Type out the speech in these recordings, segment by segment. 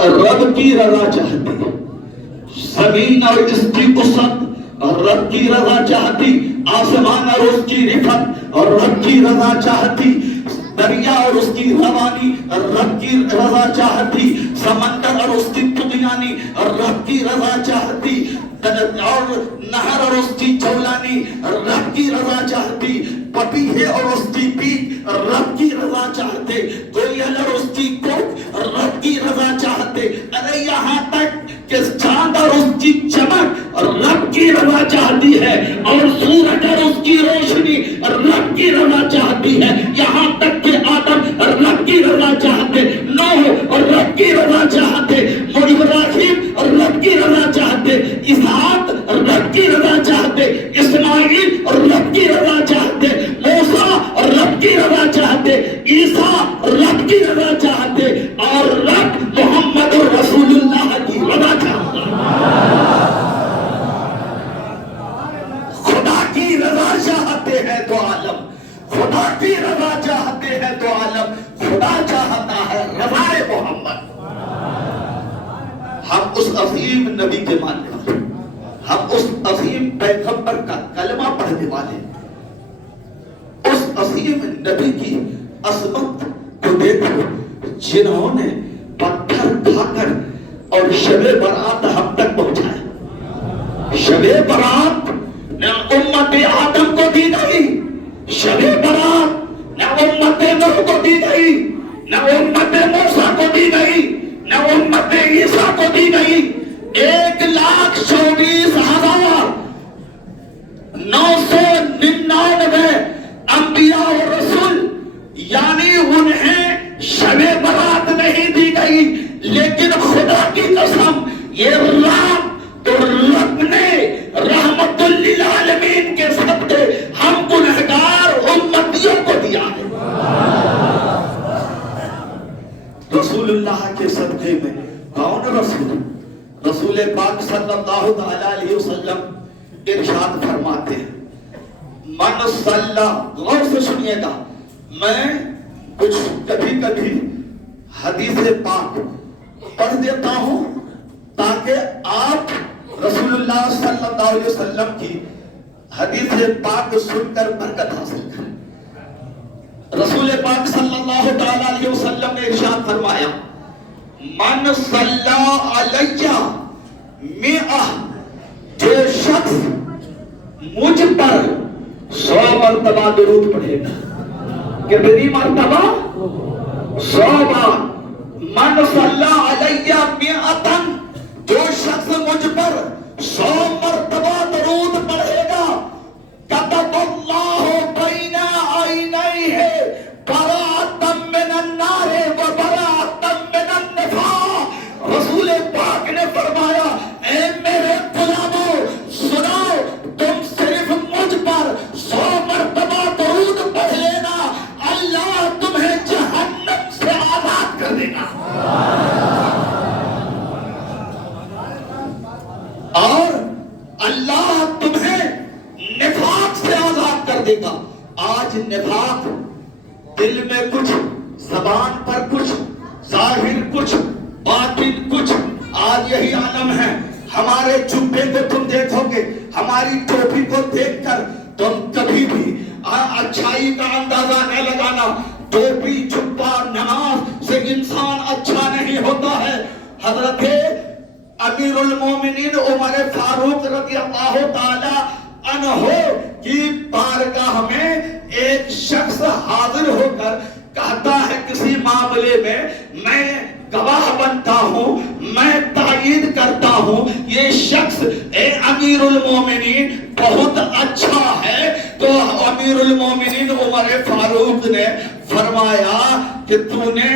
رب کی رضا چاہتی، زمین اور اس کی وسعت اور رب کی رضا چاہتی، آسمان اور اس کی رفعت اور رب کی رضا چاہتی، دریا اور اس کی روانی اور رب کی رضا چاہتی، سمندر اور اس کی طغیانی اور رب کی رضا چاہتی، اور نہر اور اس کی جولانی رب کی رضا چاہتی، پپیہے اور اس کی پیٹ رب کی رضا چاہتے، کوئل اور اس کی کوک رب کی رضا چاہتے، ارے یہاں تک کہ چاند اور اس کی چمک رب کی رضا چاہتی ہے، اور سورج اور اس کی روشنی رب کی رضا چاہتی ہے، یہاں تک کہ آدم رب کی رضا چاہتے، نوح اور رب کی رضا چاہتے، ابراہیم اور رب کی رضا چاہتے، اسحاق اور رب کی رضا چاہتے، اسماعیل اور رب کی رضا چاہتے، موسیٰ اور رب کی رضا چاہتے، عیسیٰ اور رب کی رضا چاہتے، اور رب محمد رسول اللہ کی رضا چاہتا۔ خدا کی رضا چاہتے ہیں تو عالم، خدا کی رضا چاہتے ہیں تو عالم، خدا چاہتا ہے رضا محمد۔ ہم اس عظیم نبی کے ماننے والے، ہم اس عظیم پیغمبر کا کلمہ پڑھنے والے، اس عظیم نبی کی عظمت کو دیکھو جنہوں نے پتھر کھا کر اور شب برات ہم تک پہنچایا۔ شب برات نہ امت آدم کو دی گئی، شب برات نہ امت نوح کو دی گئی، نہ امت موسیٰ کو دی گئی، نہ امت عیسیٰ کو دی گئی۔ 1,24,999 انبیاء و رسول، یعنی انہیں شب برات نہیں دی گئی، لیکن خدا کی قسم یہ رات تو رب نے رحمت للعالمین کے صدقے ہم گنہگار امتیوں کو دیا ہے۔ رسول اللہ کے صدقے میں کون رسول؟ رسول پاک صلی اللہ تعالی علیہ وسلم ارشاد فرماتے ہیں، من صلی، غور سے سنیے گا، میں کچھ کبھی کبھی حدیث پاک پڑھ دیتا ہوں تاکہ آپ رسول اللہ صلی اللہ علیہ وسلم کی حدیث پاک سن کر برکت حاصل کریں۔ رسول پاک صلی اللہ تعالی علیہ وسلم نے ارشاد فرمایا، من صلی علیہ مئہ، جو شخص مجھ پر 100 مرتبہ درود پڑھے گا، کتنی مرتبہ؟ 100 بار۔ من صلی علیہ مئۃ، جو شخص مجھ پر 100 مرتبہ درود پڑھے گا، کتب اللہ بین عینیہ براءۃ من النار و براءۃ من النفاق۔ رسول پاک نے فرمایا، اے میرے غلاموں سنو، تم صرف مجھ پر 100 مرتبہ درود پڑھ لینا، اللہ تمہیں جہنم سے آزاد کر دے گا، اور اللہ تمہیں نفاق سے آزاد کر دے گا۔ آج نفاق دل میں کچھ، زبان پر کچھ، ظاہر کچھ، باطن کچھ، آج یہی عالم ہے۔ ہمارے جبے کو تم دیکھو گے، ہماری ٹوپی کو دیکھ کر تم کبھی بھی اچھائی کا اندازہ نہ لگانا۔ ٹوپی، جبہ، نماز سے انسان اچھا نہیں ہوتا ہے۔ حضرت امیر المومنین عمر فاروق رضی اللہ تعالی عنہ کی بارگاہ میں ایک شخص حاضر ہو کر کہتا ہے کسی معاملے میں میں گواہ بنتا ہوں، میں تائید کرتا ہوں، یہ شخص اے امیر المومنین بہت اچھا ہے۔ تو امیر المومنین عمر فاروق نے فرمایا کہ تو نے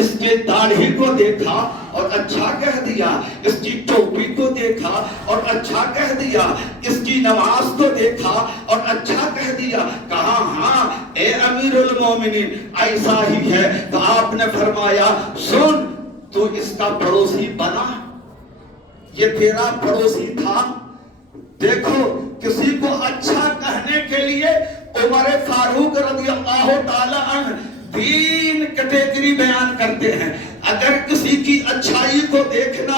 اس کے داڑھی کو دیکھا اور اچھا کہہ دیا، اس کی ٹوپی کو دیکھا اور اچھا کہہ دیا، اس کی نماز کو دیکھا اور اچھا کہہ دیا۔ کہا ہاں اے امیر المومنین ایسا ہی ہے۔ تو آپ نے فرمایا سن، تو اس کا پڑوسی بنا، یہ تیرا پڑوسی تھا۔ دیکھو کسی کو اچھا کہنے کے لیے عمر فاروق رضی اللہ تعالی عنہ 3 کیٹیگری بیان کرتے ہیں۔ اگر کسی کی اچھائی